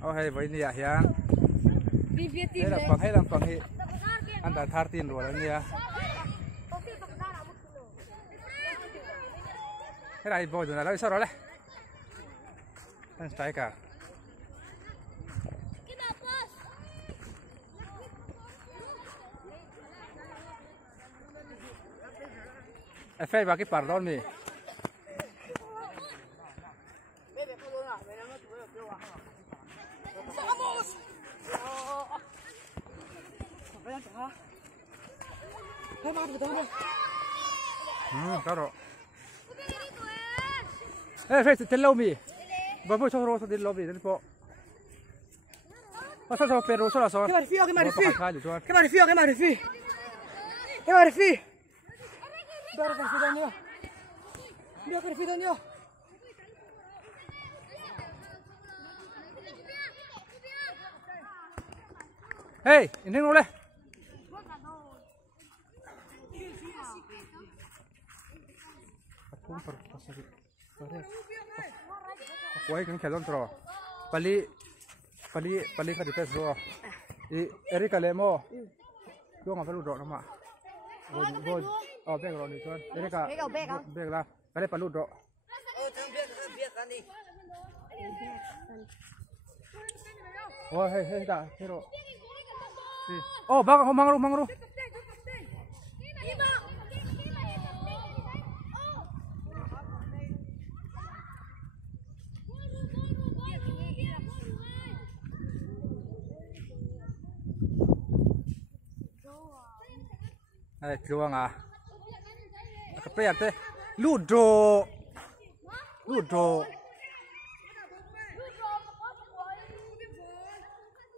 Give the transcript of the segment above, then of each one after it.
เอาให้ไว้เนี่ยเฮียให้เราฟังให้เราฟังให้อันดับทาร์ตีนรัวแล้วเนี่ยให้เราบอกดูนะเราอีกสักรอบเลยนั่นสไตล์กันfai bagi pardon mi. Claro. Fai te lobby. Babu choro so di lobby del po. Ma so per so la so. Che marifio, che marifio. Che marifio, che marifio. Che marifio. Biar kan videonya. Biar videonya. Hey, ini boleh. Aku perpasari. Aku akan kelon terus. Pali kan di Facebook. Erika lemo. Gua nggak perlu dok nama. Bon. Oh, beg rồi đi con. Đây cả. Beg là. Cái này phải lụt rồi. Beg kan đi. Oh, hey dah. Hey rồi. Oh, bang mang ru. Đây, chuông à. Cái gì thế? Ludo.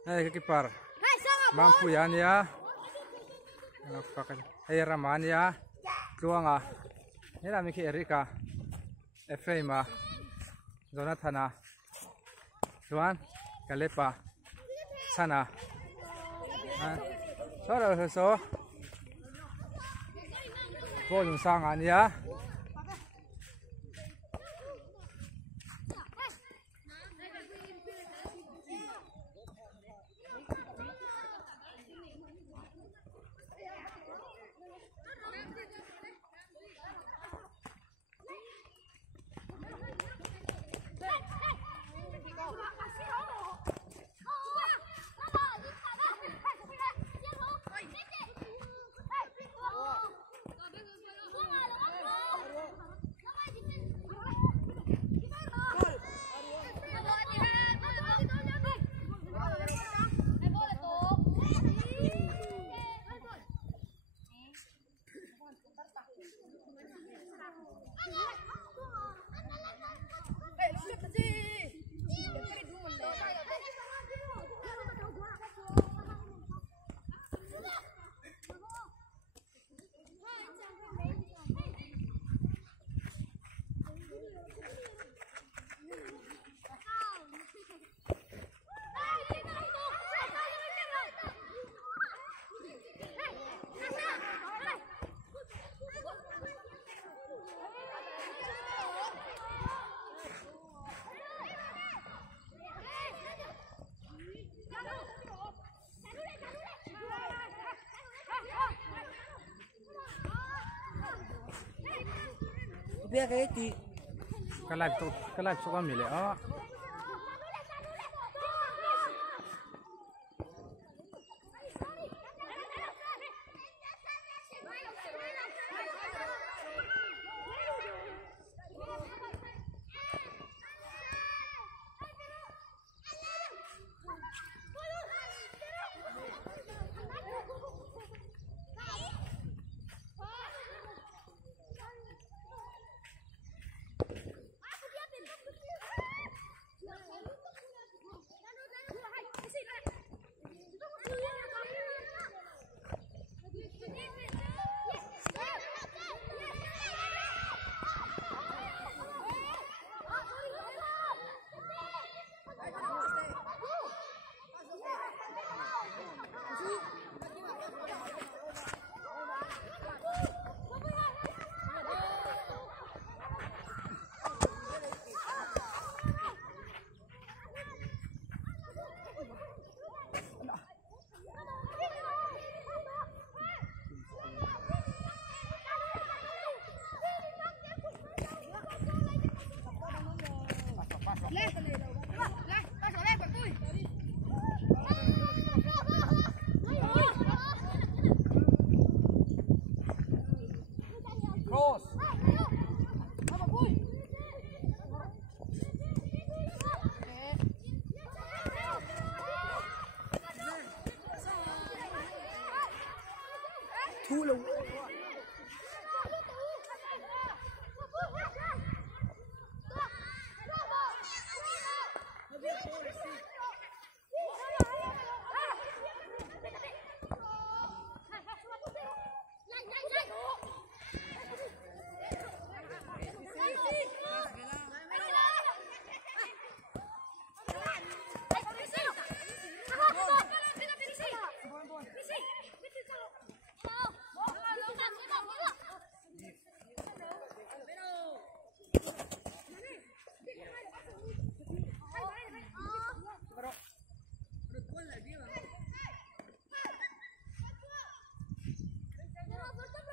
Đây cái par. Mampu ya nih ya. Pakai air raman ya. Chuông à. Ini là Miki Erika. Efraim à. Jonathan à. Juan. Kalepa. Sana. So. Cô dùng sang anh nhá. Biar cái gì? Cái live số con mì lẻ đó.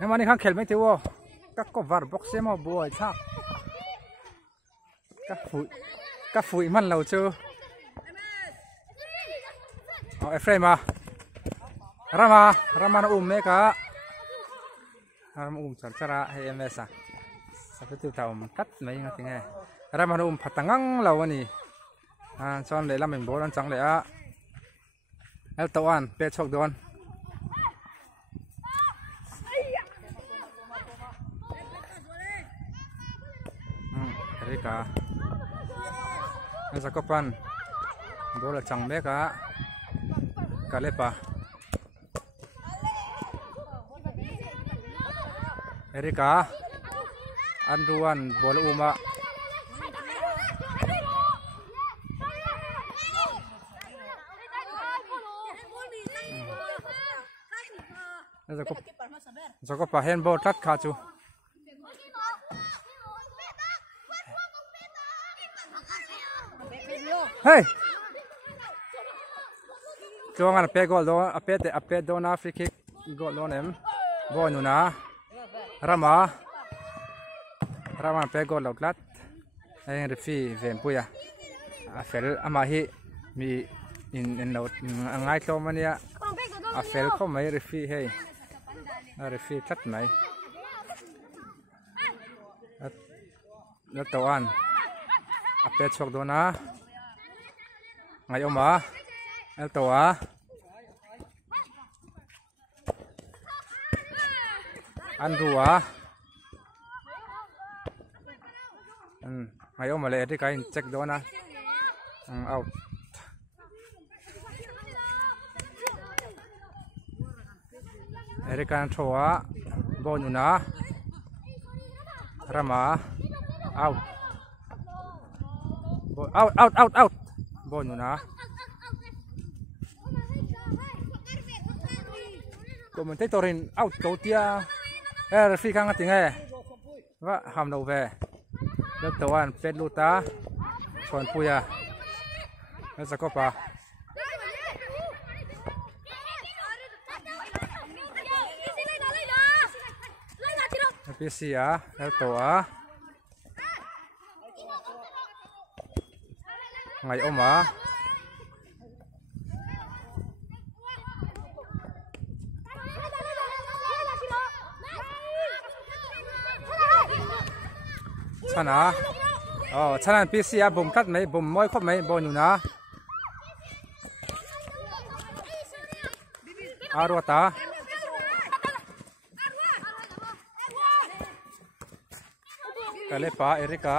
นี่มันนี่ข้างเขลไม่ติวก็ก็วาร์บ็อกเซมาบัวชาก็ฝุ่ยมันเราเจอเอาเอฟเฟรมารามาเมกะรามาจันทราให้เอ็มเอสสักทีเราตัดไม่ยังไงรามาพัดตั้งเราวันนี้ชอนเลยละมันโบราณจังเลยเอลตัวอันเป็ดชกโดนเริกานี่สักปันโบราณจังเมกะกาเลปะเอริกาอันรุวันบอลอุมาจะก็ปะเห็นบอลทัดขาจูเฮ้ยตัวงานเปกอลโดอเปโดนาฟรีคิกกอลโดนเอ็มบอลนูนารามาเปกอลล็อกลัดไอ้รีฟีเวนปุยอาเฟลอามาฮีมีอินเราง่ายตัวมันเนี่ยอาเฟลเขาไม่รีฟีเฮ้ยรีฟีทัดไหมแล้วตัวอันอาเปชกโดนะไงออกมาแล้วตัวอันรัวไงออกมาเลยที่ใครเช็คโดนะเอาเอริกันชัวบอลอยู่นะรามาเอาบอลอยู่นะก็มันเตะตัวรินเอาตัวเตี้ยรีฟีข้างติงว่าทำเราเวแล้วตัวอันเป็ดลูตาชวนปุยแล้วสกปรกพีซีแล้วตัวไงออกมาชนะชนะพีซีบุ่มคัดไหมบุ่มมวยครบไหมบอลอยู่นะอารัวตากาเลปาเอริกา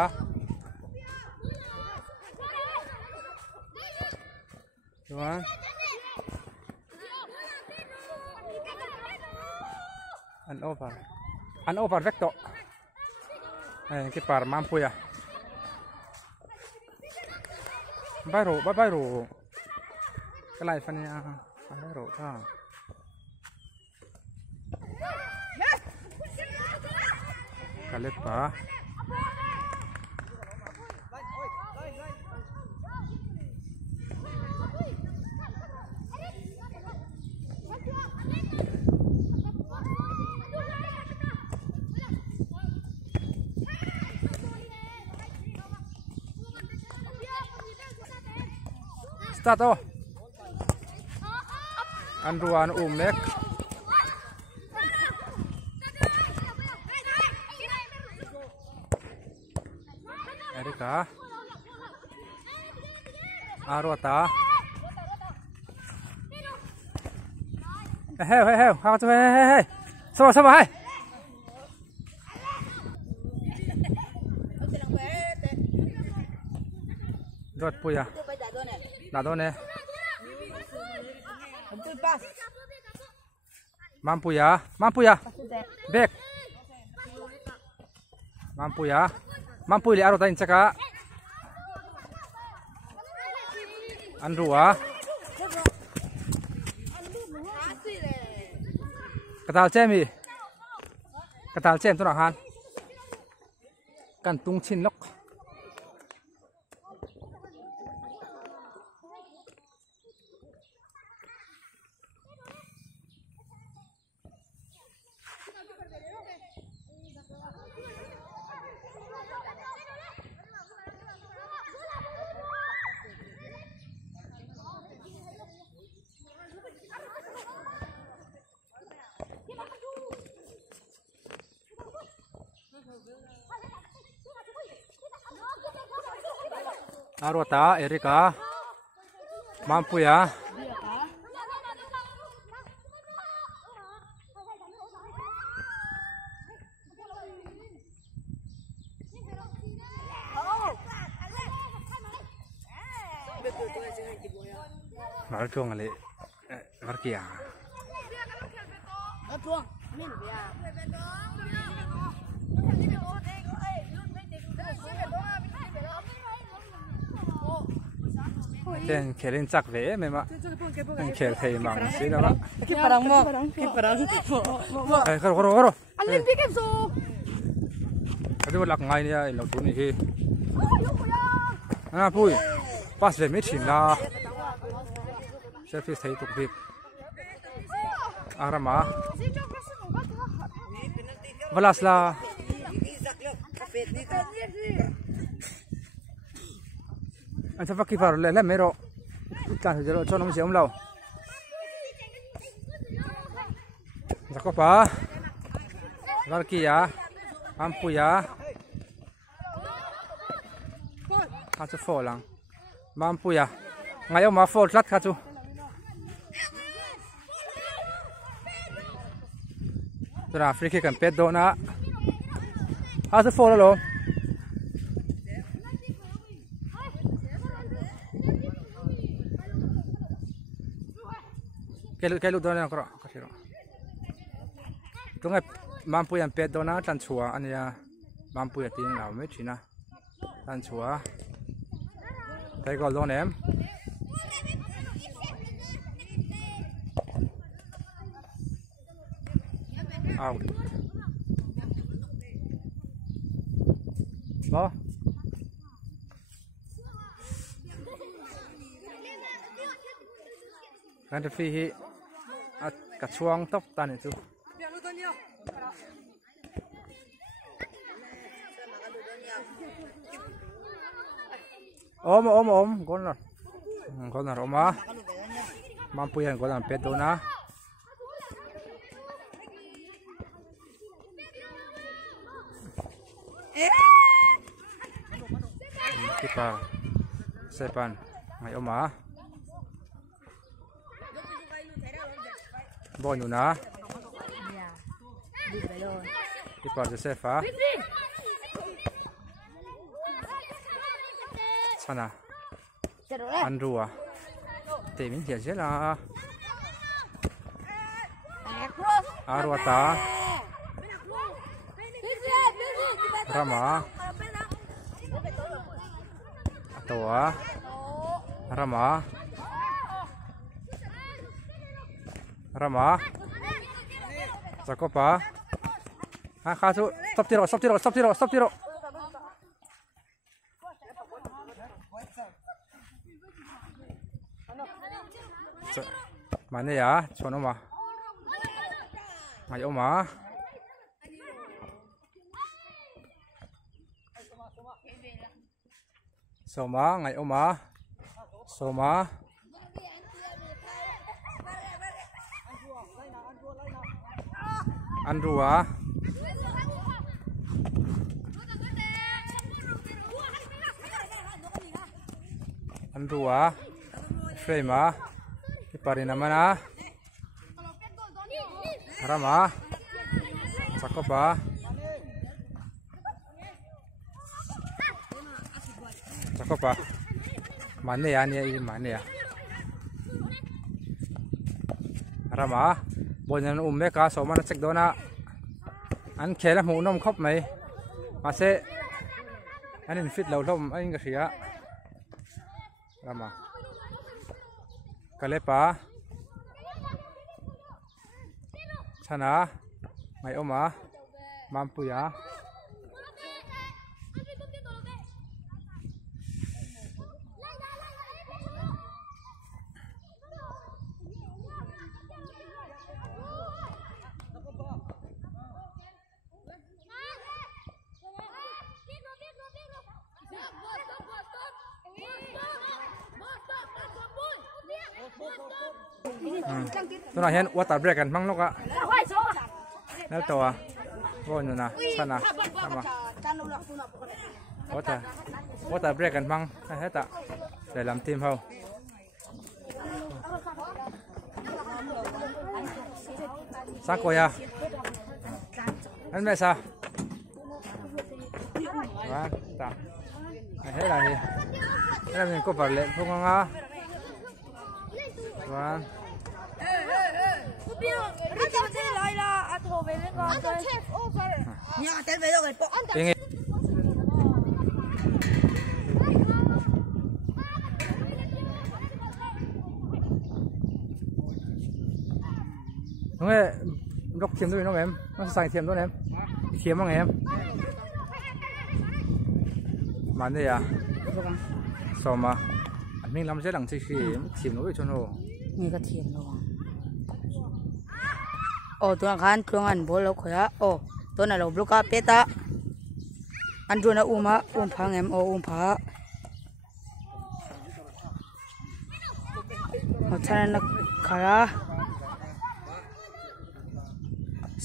ดูมั้ยอันโอเวอร์เวกโตkita par mampu ya baru kelai fannya baru kalepa start Andruan Umek Erika Arwata hey how to hey sama hai dot puya Nado ne mampu ya back mampu li aro tain caka Andrua katal cem tu nak han kan tung chin lok Arwata Erika mampu ya Marcong ale Markia Then Kelin chắc về mày mà Kel thầy mang xí đó mà cái parang mo Karo alin bikin so Cái đó lạc ngay nha lạc tụi này khi Pui Pas về mấy chuyện là Sẽ phải thấy tục việc Arama Valas là Anh sẽ phát kỳ vào lên mấy độ Càng thử cho nó mới ống lâu Dạ có phá Vào kỳ á Ampui á Khá chú phổ lăng Mà ampui á Ngay ông mà phổ lát khá chú Tôi là free kick and pet đó nè Khá chú phổ đó luôn Cái lúc đó là có rồi Tôi ngay mampu yang pet đó nè tan chua anh ya mampu ya tin nào mấy chuyện nè tan chua Thấy có luôn em Out Đó Kan phi at kachuang top tan itu Om Gonar oma mampu yang gonar pedo na kita sepan ngai oma Bonyo na kita Josefa Sana Andrew Tê mình hiểu chứ là Arwata Rama Atawa Rama Zakopa khá chú Stop tiro Mana ya, sono ma. Ayo ma. Soma, ngayo ma. Soma. Andrua. Frema. Ipari naman Rama Sakopa Mana ya ini mana ya Rama Bonan ka so mana cek dona An khela mu nom khop mai Mase Anin fit law lom ain ga ria Rama Kalepa Sana Mai oma Mampu ya Tôi nói hiện water break kan mang lúc ạ nếu tàu vô nữa nè sana sama water water break kan mang hết ta để làm team không sao coi à anh mẹ sao vâng ta thế là gì thế là mình có vật lệnh không không á vâng đúng rồi góc thiềm thôi nó em nó xài thiềm thôi em thiềm không em bán gì à sao mà mình làm rất đẳng chi khi thiềm nó bị cho nóนี่ก็เทียมแล้วโอ้ตัวขันตัวงันโบลขยะโอ้ตัวนั้นเราบลูกาเปตาอันตัวนั้นอุ้มพังเอ็มโออุ้มพังเอาชนะนักขาระ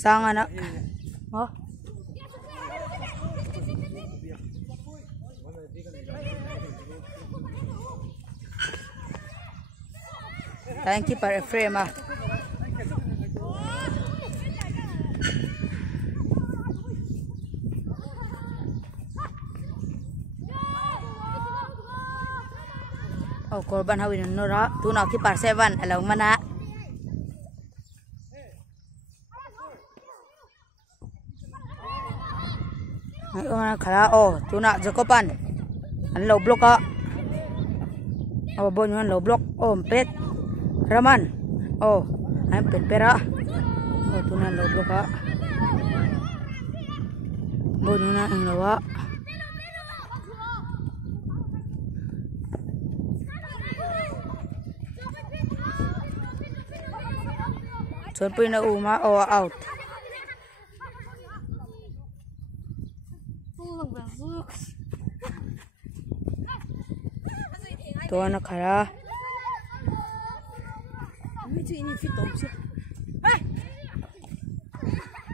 สร้างอันนั้นอ๋อThank you for a frame. Oh, korban hawin nora. Tuna keeper 7. Alaw mana. Ay, kala. Oh, tuna Jacoban. Ang low block ka. Oh, bonyon low block. Oh, pet. Raman, oh, I'm pera. Oh, tunan lobo ka. Bonuna ang lawa. Sampai na uma oh out. Tuan nak kaya.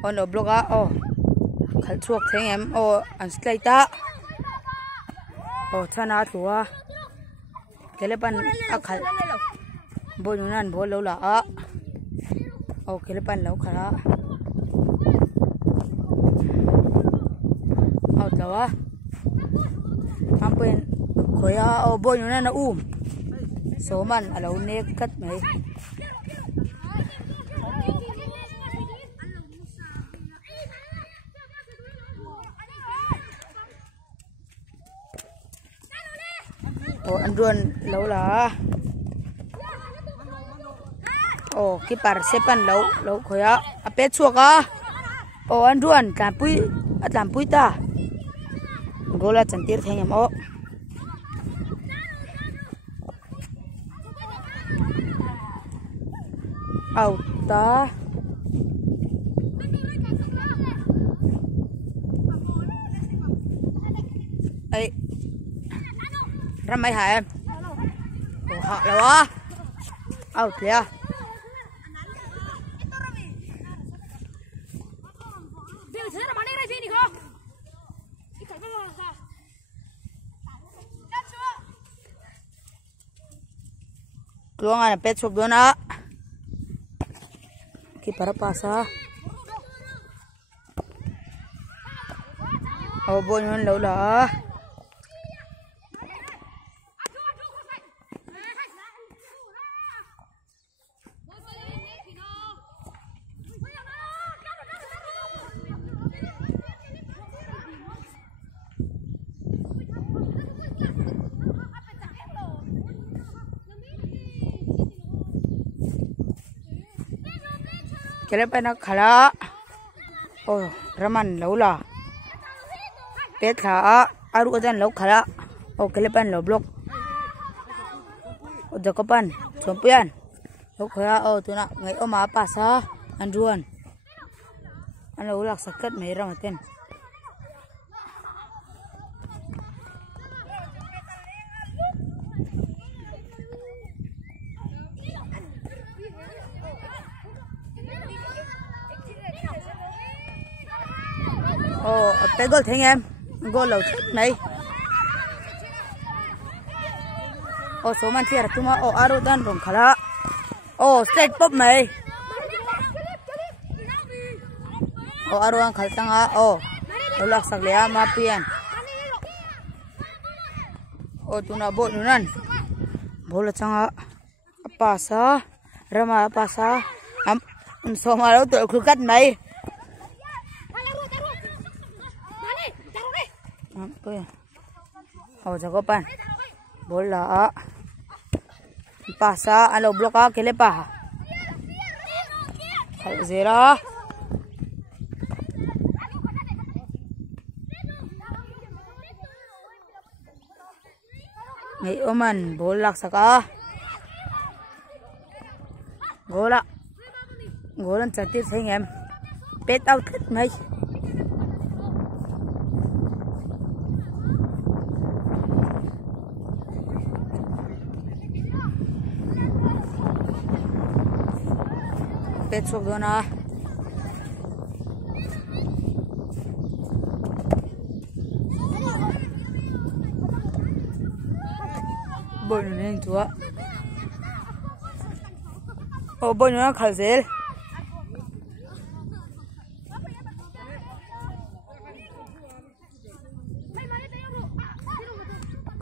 On the blog oh culture thing em oh and slide oh thana thua kelepan akhal bonunan bolo la oh kelepan lau khala out lawa ampen khoya oh bonunan na so man alaw nek kat mai oh andron lâu là oh keeper sepan lâu khoya apet chuak a oh andron làm pui ta gola chantir thengem o out ta ấy ramai hả em họ là quá out kìa Tuang ana pet shop dona ki para pasa au bonyon lo la kelepan nak khala oh raman laula pet kha aru ajan lau khala oh kelepan lo block oh Jacoban chompian lau kha oh tuna ngai oma pasa andruan an lo lak sakat me ram ten oh, tới gol thấy em gol lẩu này โอ้โซมันเสียตัวมาโอ้อารุดันรงขละโอ้สเต็กป๊บไหมโอ้อารุดันขลตังอ่ะโอ้เราลักสักเลี้ยมาเปลี่ยนโอ้ตัวน่ะโบนู่นนั่นโบละจังอ่ะภาษารำมาภาษาโซมาเราตัวคือกันไหมโอ้จักรพันbola pasa alo bloka kele pa zera ngai oman bol lak saka golan chatir theng em pet out thit mai pet sok dona bon nen tua o bon na khalzel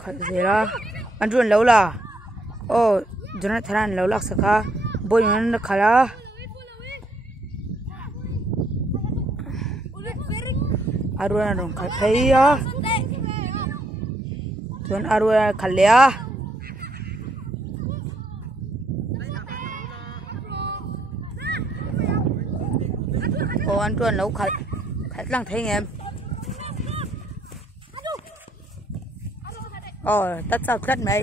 khalzela anjun laula o jonathan laulak saka bon na khala arwana dong khaya tuan arwana khalya o an tuan lau khal lang thấy em tắt sao tắt mày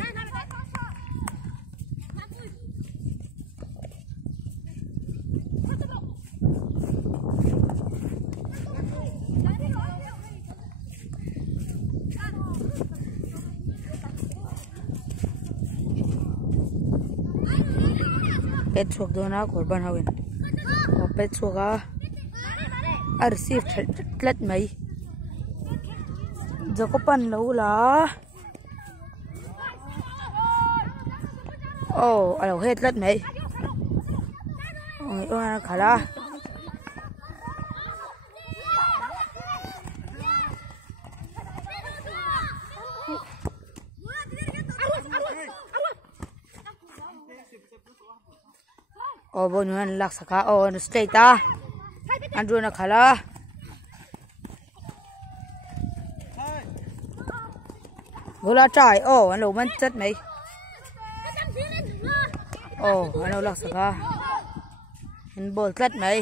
pet sok dona korban hawin pet soka arsif tlat mai jakopan laula alo het tlat mai oi ona khala bonuan lak saka no straight ta andruna khala gola trai an lo man chat mai an lo lak saka in bol chat mai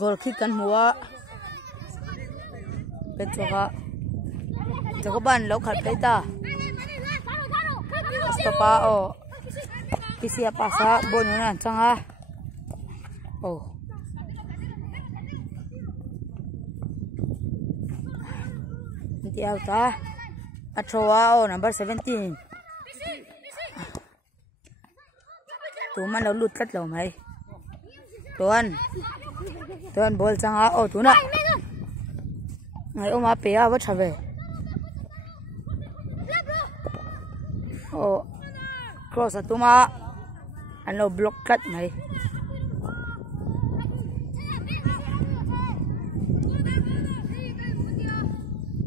gol kick kan huwa pet soka jakoban lo khat ta stopa pisia pasa bonuna changa ti auta atrowa number 17 tu man lo lut kat lo mai tuan bol changa tu na ngai oma pe a wa thave cross atuma an lo block kat mai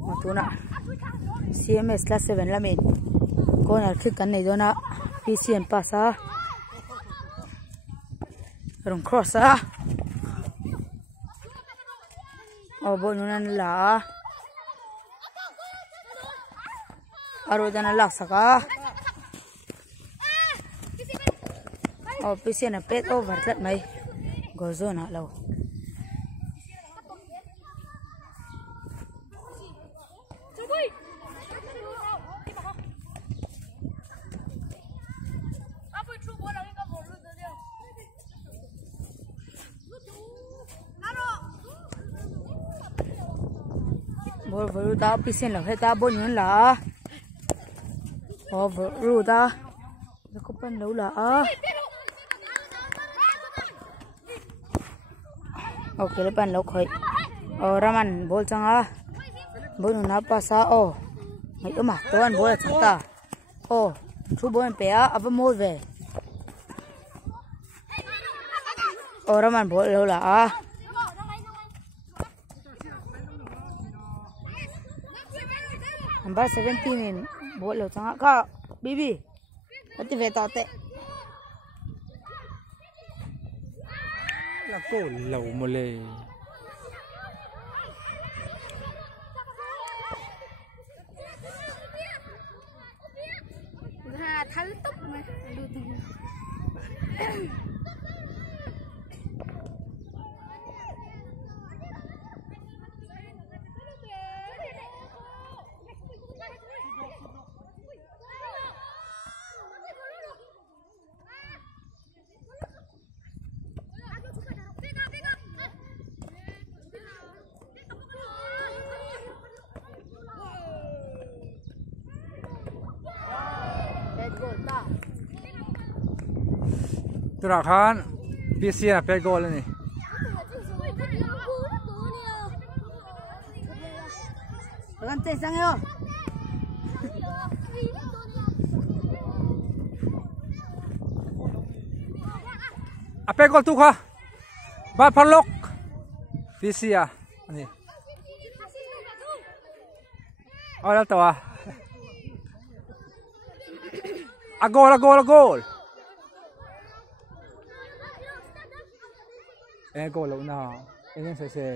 matuna CMS class 7 lamin corner kick kan nei dona PCN pasa rong cross bonunan la arodana lak saka PCN pet over tlat mai gozona lo bố vừa ta pisen là hết ta bốn nhẫn là vừa ta có bên đâu là ok le pan lo khoi raman bol changa bol na pasa ngai ma to an bol chanta thu bol pe ava mol ve raman bol lo la number 17 bol lo changa ka bibi ati ve ta te là cô lẩu một lề thắng tốc màตัวละครพีซีน่ะเป็นโกลเลยนี่กันเตะสังyoเป็นโกลทุกค่ะบ้านพันลกพีซีอ่ะนี่เอาแล้วตัวโกลโกลแล้วนะเอ็งเซ่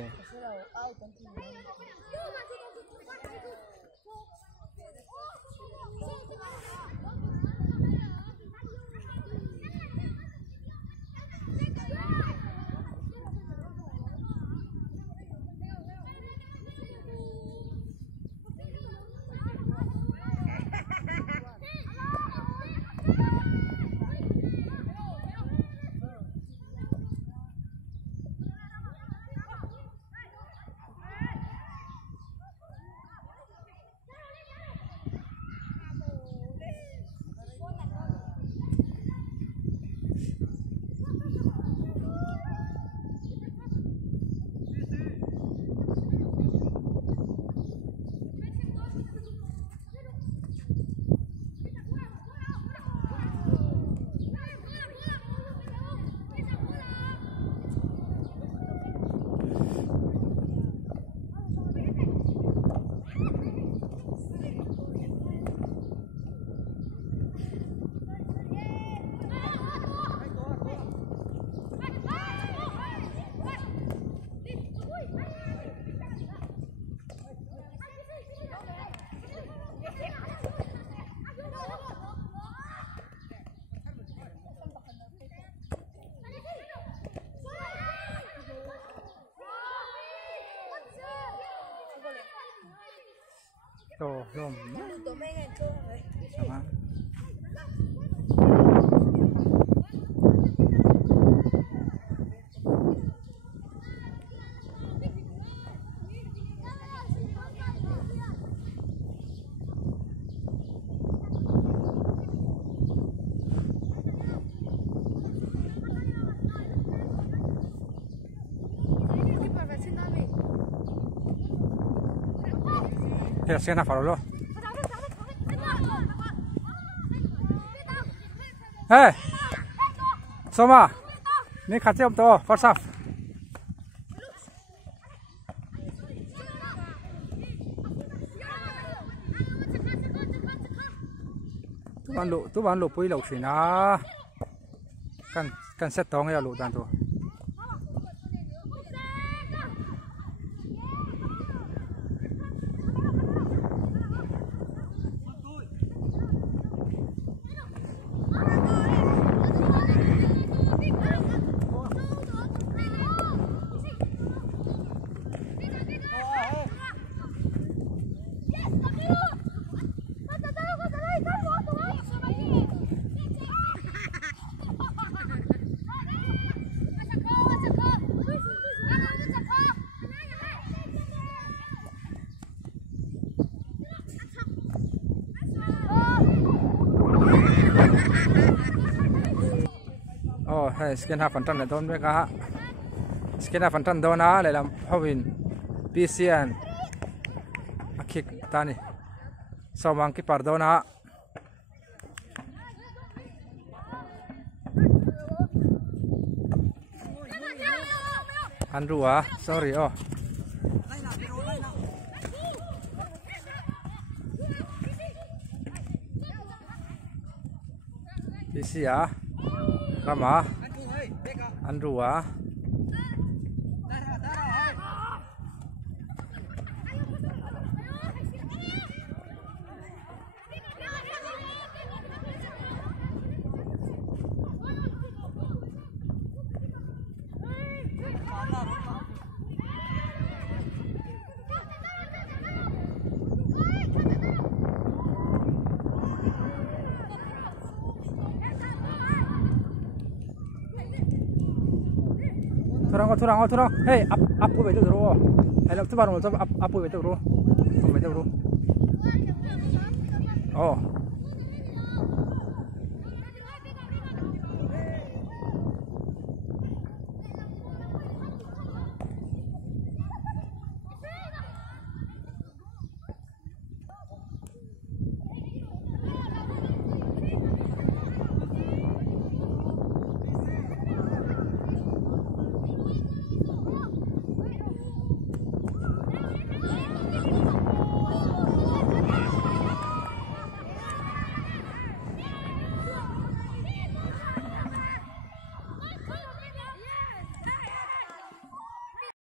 โตลมใช่ไหมเฮ้ยเสียหน้าฝาโลเฮ้ยสมานี่ขัดเจ้าตัวฟอร์ซัฟทุกวันหลุดปุ้ยหลุดสินะกันเซตตองอย่าหลุดตันตัว hay skin half fantan le don be ka skin half fantan dona le lam hawin PCN akik tani so mang ki pardona Andrew sorry oh PC Rama Andrew Thurang hey up ko beto ro ai lak tu bar mo up ko beto ro oh